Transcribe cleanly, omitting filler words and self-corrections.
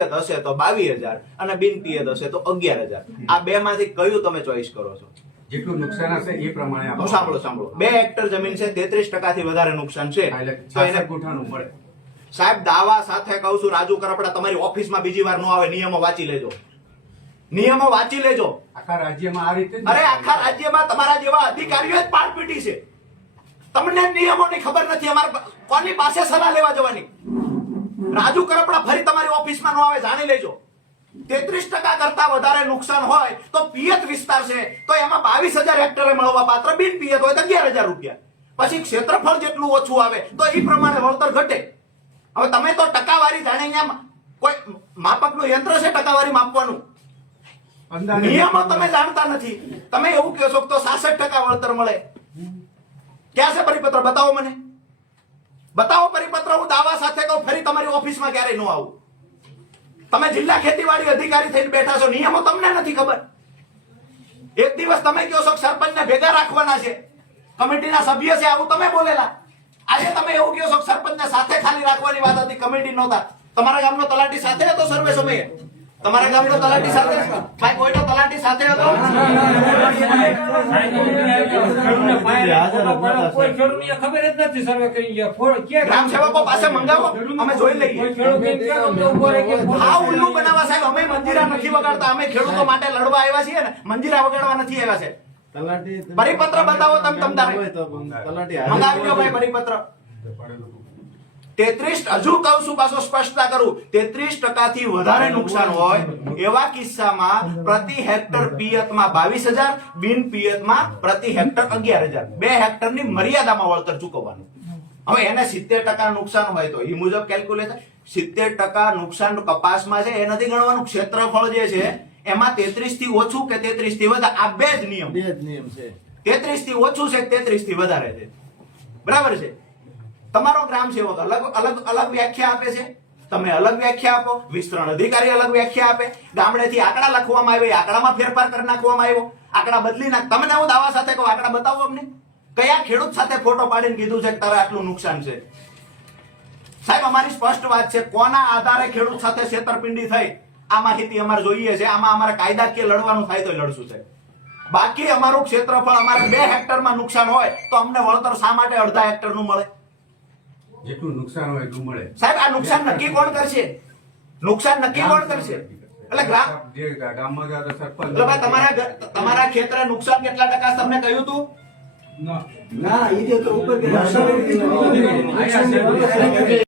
હશે તો 22,000 અને બિન પિયત હશે તો 11,000. આ બે માંથી કયું તમે ચોઈસ કરો છો? જેટલું નુકસાન હશે એ પ્રમાણે તો સાંભળો 2 હેક્ટર જમીન છે, 33% થી વધારે નુકસાન છે તો એને ગુઠાનું મળે. સાહેબ દાવા સાથે કહું છું, રાજુ કરપડા તમારી ઓફિસમાં બીજી વાર ન આવે. નિયમો વાંચી લેજો, નિયમો વાંચી લેજો. આખા રાજ્યમાં આ રીતે અરે આખા રાજ્યમાં તમારા જેવા અધિકારીઓ જ પાટપીટી છે. તમને નિયમોની ખબર નથી. અમારે કોની પાસે સલાહ લેવા જવાની? રાજુ કરપડા ફરી તમારી ઓફિસમાં ન આવે, જાણી લેજો. 33% કરતા વધારે નુકસાન હોય તો પિયત વિસ્તાર છે તો એમાં 22,000 હેક્ટરે મળવા પાત્ર, બિન પિયત હોય તો 11,000 રૂપિયા. પછી ક્ષેત્રફળ જેટલું ઓછું આવે તો એ પ્રમાણે વળતર ઘટે. હવે તમે તો ટકાવારી જાણે, અહીંયા કોઈ માપકનું યંત્ર છે ટકાવારી માપવાનું? નિયમો તમે જાણતા નથી. તમે એવું કહેશો તો 66% વળતર મળે. ક્યાં છે પરિપત્ર? બતાવો મને, બતાવો પરિપત્ર. હું દાવા સાથે કહું ફરી તમારી ઓફિસમાં ક્યારેય ન આવું. તમે જિલ્લા ખેતીવાડી અધિકારી થઈને બેઠા છો, નિયમો તમને નથી ખબર. એક દિવસ તમે કહો છો સરપંચને ભેગા રાખવાના છે, કમિટીના સભ્ય છે, આવું તમે બોલેલા. આજે તમે એવું કહો છો સરપંચને સાથે ખાલી રાખવાની વાત હતી, કમિટી નહોતા. તમારા ગામનો તલાટી સાથે હતો સર્વે સમયે? તમારા ગામનો તલાટી સાથે ભાઈ કોઈનો તલાટી સાથે હતો? કોઈ ખેડૂતને ખબર જ નથી સર્વે કરી ગયા. ગ્રામ સેવકો પાસે મંગાવો, અમે જોઈ લઈએ. હા ઉલ્લુ બનાવવા સાહેબ. અમે મંજીરા નથી વગાડતા, અમે ખેડૂતો માટે લડવા આવ્યા છીએ ને, મંજીરા વગાડવા નથી આવ્યા છે. પરિપત્ર બતાવો તમે તમતારે. મંગાવી લો ભાઈ પરિપત્ર. 33, હજુ કહું છું, પાછો સ્પષ્ટતા કરું, 33% થી વધારે નુકસાન હોય એવા કિસ્સામાં પ્રતિ હેક્ટર પિયતમાં 22,000, બિન પિયતમાં પ્રતિ હેક્ટર 11,000. 2 હેક્ટરની મર્યાદામાં વળતર ચૂકવવાનું. હવે એને 70% નુકસાન હોય તો એ મુજબ કેલ્ક્યુલેશન. 70% નુકસાન કપાસમાં છે એ નથી ગણવાનું. ક્ષેત્રફળ જે છે એમાં 33 થી ઓછું કે 33 થી વધારે, આ બે જ નિયમ છે. 33 થી ઓછું છે, 33 થી વધારે છે, બરાબર છે. તમારો ગ્રામ સેવક અલગ વ્યાખ્યા આપે છે, તમે અલગ વ્યાખ્યા આપો, વિસ્તરણ અધિકારી અલગ વ્યાખ્યા આપે, ગામડેથી આંકડા લખવામાં આવે, આંકડામાં ફેરફાર કરી નાખવામાં આવ્યો, આંકડા બદલી નાખ. તમને હું દાવા સાથે કહું, આંકડા બતાવો અમને. કયા ખેડૂત સાથે ફોટો પાડીને કીધું છે કે તારે આટલું નુકસાન છે? સાહેબ અમારી સ્પષ્ટ વાત છે, કોના આધારે ખેડૂત સાથે છેતરપિંડી થઈ આ માહિતી અમારે જોઈએ છે. આમાં અમારે કાયદાકીય લડવાનું થાય તો લડશું છે. બાકી અમારું ક્ષેત્રફળ અમારે 2 હેક્ટરમાં નુકસાન હોય તો અમને વળતર શા માટે અડધા હેક્ટરનું મળે? જેટલું નુકસાન હોય એટલું મળે. સાહેબ આ નુકસાન નક્કી કોણ કરશે? નુકસાન નક્કી કોણ કરશે? એટલે ગામમાં ગયા તો સરપંચ. એટલે ભાઈ તમારા ખેતરે નુકસાન કેટલા ટકા તમને કહ્યું તું? ના, એ તો ઉપર